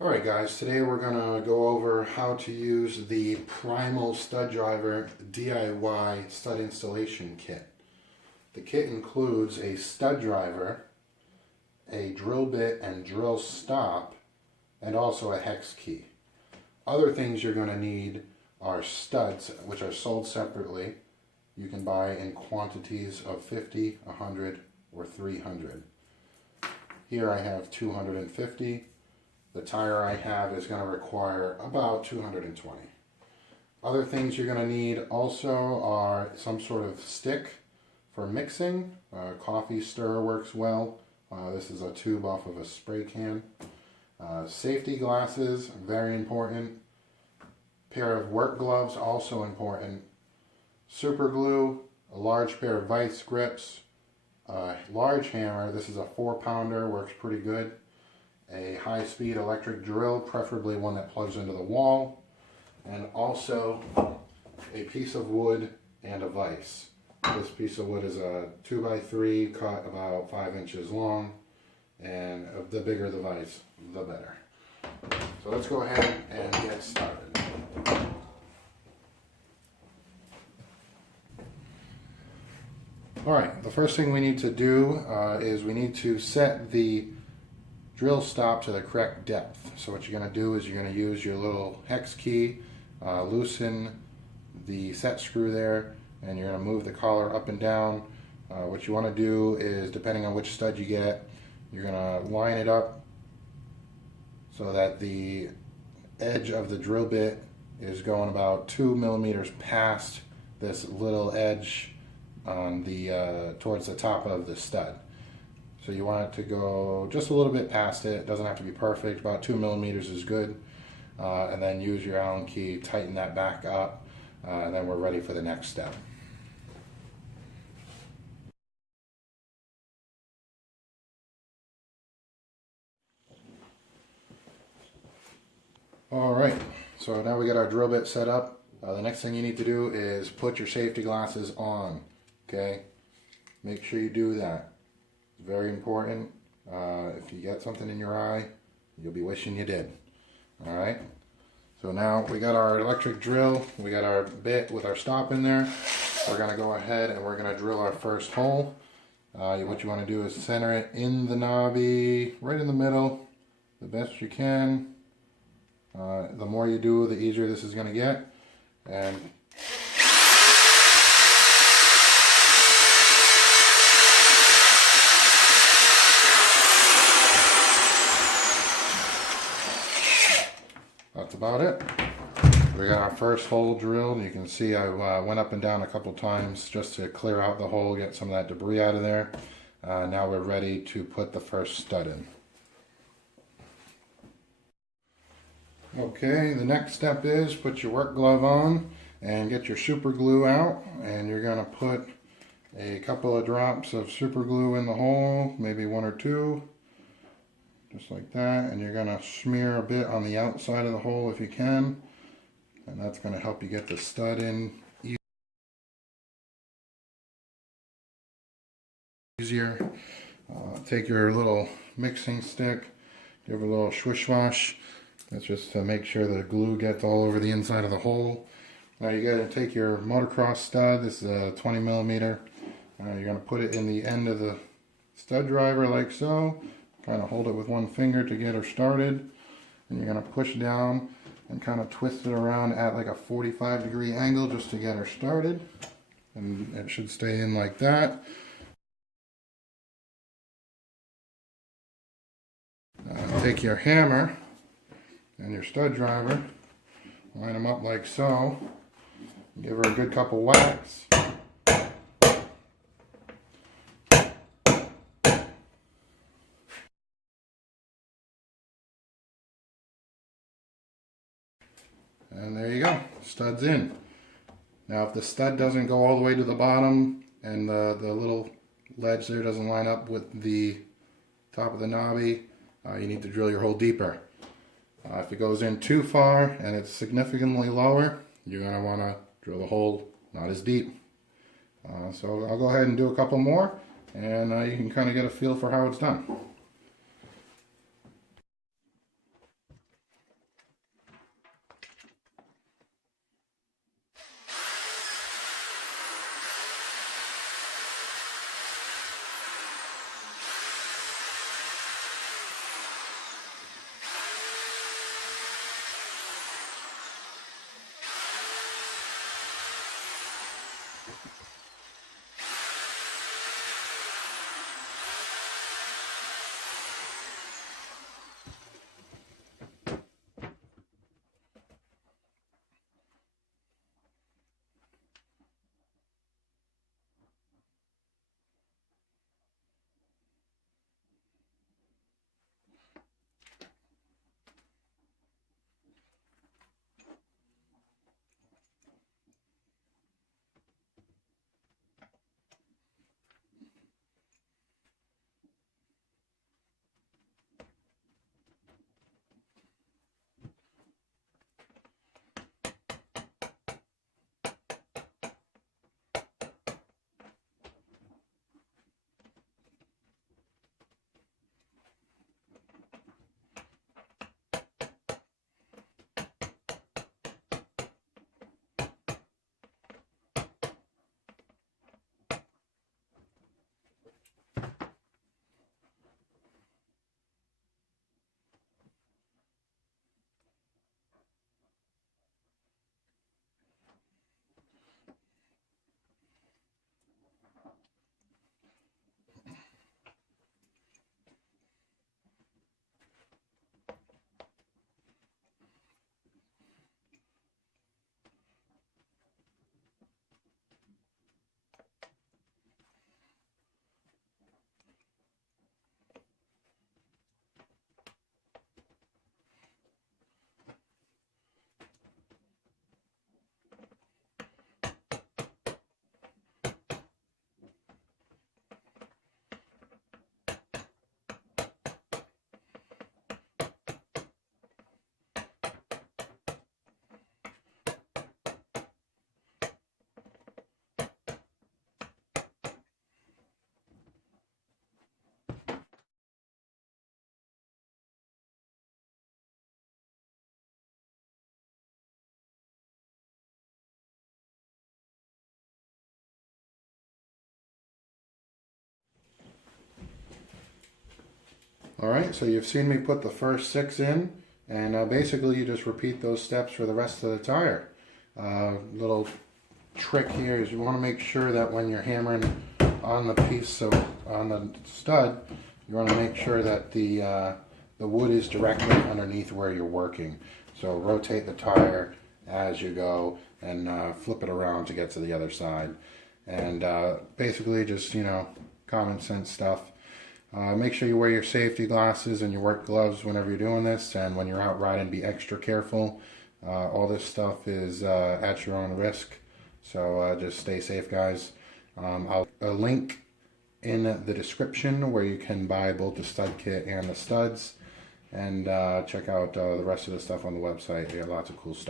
Alright guys, today we're going to go over how to use the Primal Stud Driver DIY stud installation kit. The kit includes a stud driver, a drill bit and drill stop, and also a hex key. Other things you're going to need are studs, which are sold separately. You can buy in quantities of 50, 100, or 300. Here I have 250. The tire I have is going to require about 220. Other things you're going to need also are some sort of stick for mixing. Coffee stirrer works well. This is a tube off of a spray can. Safety glasses, very important. Pair of work gloves, also important. Super glue, a large pair of vice grips, a large hammer. This is a 4-pounder, works pretty good. A high-speed electric drill, preferably one that plugs into the wall, and also a piece of wood and a vise. This piece of wood is a 2x3 cut about 5 inches long, and the bigger the vise, the better. So let's go ahead and get started. Alright, the first thing we need to do is we need to set the drill stop to the correct depth. So what you're going to do is you're going to use your little hex key, loosen the set screw there, and you're going to move the collar up and down. What you want to do is, depending on which stud you get, you're going to line it up so that the edge of the drill bit is going about 2 millimeters past this little edge on the towards the top of the stud. So you want it to go just a little bit past it. It doesn't have to be perfect. About 2 millimeters is good. And then use your Allen key, tighten that back up, and then we're ready for the next step. Alright, so now we got our drill bit set up. The next thing you need to do is put your safety glasses on. Okay? Make sure you do that. It's very important. If you get something in your eye, you'll be wishing you did. Alright, so now we got our electric drill, we got our bit with our stop in there. We're going to go ahead and we're going to drill our first hole. What you want to do is center it in the knobby, right in the middle, the best you can. The more you do, the easier this is going to get. And that's about it. We got our first hole drilled. You can see I went up and down a couple times just to clear out the hole, get some of that debris out of there. Now we're ready to put the first stud in. Okay, the next step is put your work glove on and get your super glue out, and you're going to put a couple of drops of super glue in the hole, maybe 1 or 2. Just like that, and you're going to smear a bit on the outside of the hole if you can, and that's going to help you get the stud in easier. Take your little mixing stick, give it a little swish wash. That's just to make sure the glue gets all over the inside of the hole. Now you got to take your motocross stud. This is a 20 millimeter. You're going to put it in the end of the stud driver like so. Kind of hold it with one finger to get her started, and you're going to push down and kind of twist it around at like a 45-degree angle just to get her started, and it should stay in like that. Take your hammer and your stud driver, line them up like so, give her a good couple whacks. And there you go, stud's in. Now if the stud doesn't go all the way to the bottom and the little ledge there doesn't line up with the top of the knobby, you need to drill your hole deeper. If it goes in too far and it's significantly lower, you're going to want to drill the hole not as deep. So I'll go ahead and do a couple more, and you can kind of get a feel for how it's done. Alright, so you've seen me put the first 6 in, and basically you just repeat those steps for the rest of the tire. Little trick here is you want to make sure that when you're hammering on the piece of, on the stud, you want to make sure that the wood is directly underneath where you're working. So rotate the tire as you go and flip it around to get to the other side. And basically just, you know, common sense stuff. Make sure you wear your safety glasses and your work gloves whenever you're doing this, and when you're out riding, be extra careful. All this stuff is at your own risk, so just stay safe, guys. I'll a link in the description where you can buy both the stud kit and the studs, and check out the rest of the stuff on the website. You got lots of cool stuff.